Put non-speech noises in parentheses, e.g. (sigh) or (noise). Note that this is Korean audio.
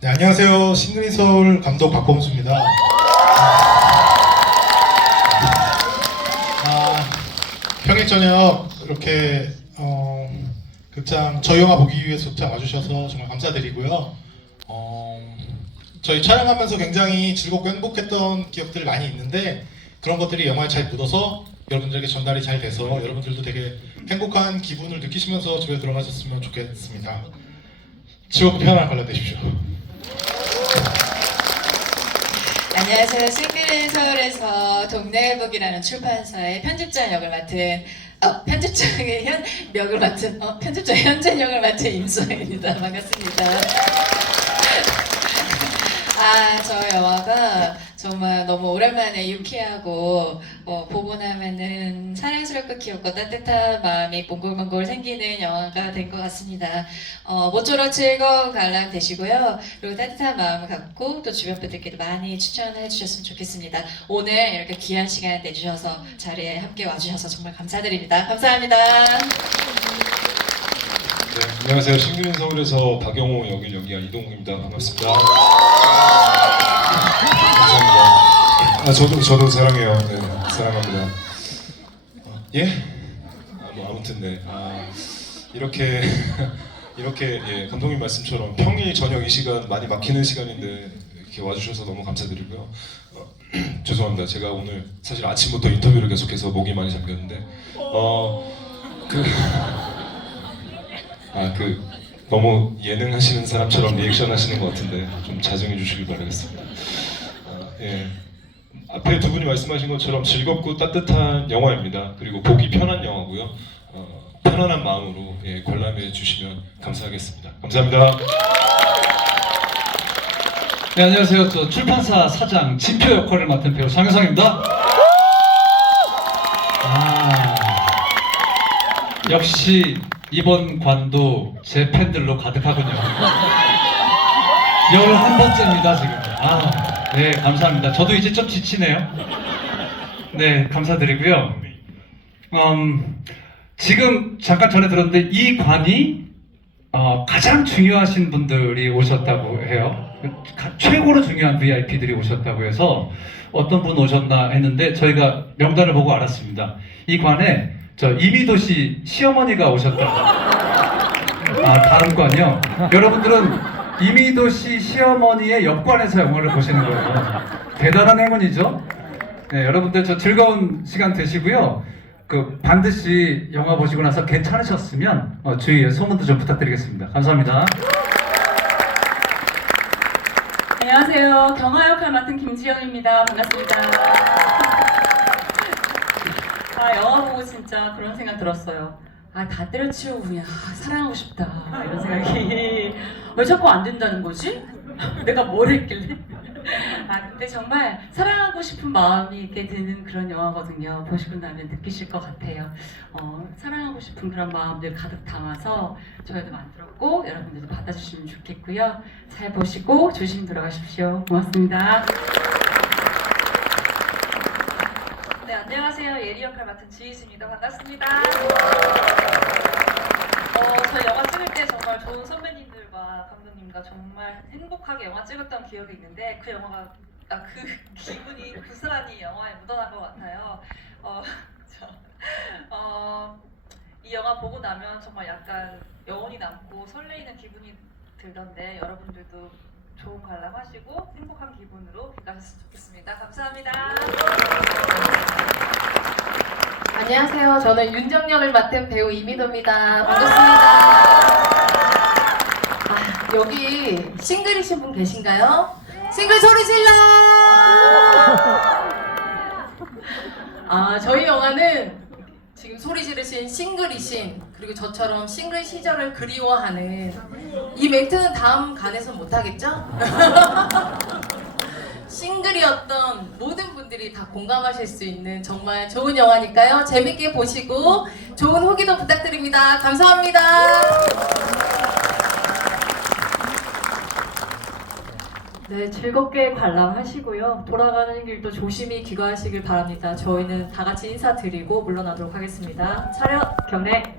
네, 안녕하세요. 싱글인 서울 감독 박범수입니다. 아, 평일 저녁 이렇게 어, 극장 저희 영화 보기 위해서 극장 와주셔서 정말 감사드리고요. 어, 저희 촬영하면서 굉장히 즐겁고 행복했던 기억들이 많이 있는데 그런 것들이 영화에 잘 묻어서 여러분들에게 전달이 잘 돼서 여러분들도 되게 행복한 기분을 느끼시면서 집에 들어가셨으면 좋겠습니다. 즐겁고 편안한 관람 되십시오. 안녕하세요. 싱글인 서울에서 동네북이라는 출판사의 편집자 역을 맡은 어, 편집장의 현 역을 맡은 어, 편집자 현재 역을 맡은 임수아입니다. 반갑습니다. 아, 저 영화가 정말 너무 오랜만에 유쾌하고 어, 보고 나면은 사랑스럽고 귀엽고 따뜻한 마음이 몽골몽골 생기는 영화가 된 것 같습니다. 어, 모쪼록 즐거운 관람 되시고요. 그리고 따뜻한 마음을 갖고 또 주변 분들께도 많이 추천해 주셨으면 좋겠습니다. 오늘 이렇게 귀한 시간 내주셔서 자리에 함께 와주셔서 정말 감사드립니다. 감사합니다. 네, 안녕하세요. 싱글인 서울에서 박영호 역을 연기한 이동욱입니다. 반갑습니다. 감사합니다. 아, 저도 저도 사랑해요. 네, 사랑합니다. 어, 예? 아, 뭐 아무튼 네. 아, 이렇게 (laughs) 이렇게 예, 감독님 말씀처럼 평일 저녁 이 시간 많이 막히는 시간인데 이렇게 와주셔서 너무 감사드리고요. 어, (clears throat) 죄송합니다. 제가 오늘 사실 아침부터 인터뷰를 계속해서 목이 많이 잠겼는데 어그 (laughs) 아그 너무 예능 하시는 사람처럼 리액션 하시는 것 같은데 좀 자중해 주시길 바라겠습니다. 아, 예. 앞에 두 분이 말씀하신 것처럼 즐겁고 따뜻한 영화입니다. 그리고 보기 편한 영화고요. 어, 편안한 마음으로 예, 관람해 주시면 감사하겠습니다. 감사합니다. 네, 안녕하세요. 저 출판사 사장 진표 역할을 맡은 배우 장효성입니다. 아, 역시 이번 관도 제 팬들로 가득하군요. 11번째입니다, 지금. 아, 네, 감사합니다. 저도 이제 좀 지치네요. 네, 감사드리고요. 음, 지금 잠깐 전에 들었는데 이 관이 어, 가장 중요하신 분들이 오셨다고 해요. 가- 최고로 중요한 VIP들이 오셨다고 해서 어떤 분 오셨나 했는데 저희가 명단을 보고 알았습니다. 이 관에 저 이미도 씨 시어머니가 오셨다고. 아 다른 관이요. 여러분들은 이미도 씨 시어머니의 옆관에서 영화를 보시는 거예요. 대단한 행운이죠. 네, 여러분들 저 즐거운 시간 되시고요. 그 반드시 영화 보시고 나서 괜찮으셨으면 어, 주위에 소문도 좀 부탁드리겠습니다. 감사합니다. 안녕하세요. 경화 역할 맡은 김지영입니다. 반갑습니다. 아, 영화 보고 진짜 그런 생각 들었어요. 아, 다 때려치우고 그냥 아, 사랑하고 싶다. 이런 생각이. 왜 자꾸 안 된다는 거지? (laughs) 내가 뭘 했길래? 아, 근데 정말 사랑하고 싶은 마음이 이렇게 드는 그런 영화거든요. 보시고 나면 느끼실 것 같아요. 어, 사랑하고 싶은 그런 마음들 가득 담아서 저희도 만들었고 여러분들도 받아주시면 좋겠고요. 잘 보시고 조심히 돌아가십시오. 고맙습니다. 네, 안녕하세요. 예리 역할 맡은 지희수입니다. 반갑습니다. 어, 저희 영화 찍을 때 정말 좋은 선배님들과 감독님과 정말 행복하게 영화 찍었던 기억이 있는데 그 영화가 아, 그 기분이 고스란히 영화에 묻어난 것 같아요. 어, (laughs) 저, 어, 이 영화 보고 나면 정말 약간 여운이 남고 설레이는 기분이 들던데 여러분들도 좋은 관람하시고 행복한 기분으로 가셨으면 좋겠습니다. 감사합니다. 안녕하세요. 저는 윤정역을 맡은 배우 이민호입니다. 반갑습니다. 아, 여기 싱글이신 분 계신가요? 싱글 소리 질러! 아, 저희 영화는 지금 소리 지르신 싱글이신 그리고 저처럼 싱글 시절을 그리워하는 이 멘트는 다음 간에서 못하겠죠? (laughs) 싱글이었던 모든 분들이 다 공감하실 수 있는 정말 좋은 영화니까요. 재밌게 보시고 좋은 후기도 부탁드립니다. 감사합니다. 네, 즐겁게 관람하시고요. 돌아가는 길도 조심히 귀가하시길 바랍니다. 저희는 다 같이 인사드리고 물러나도록 하겠습니다. 차렷 경례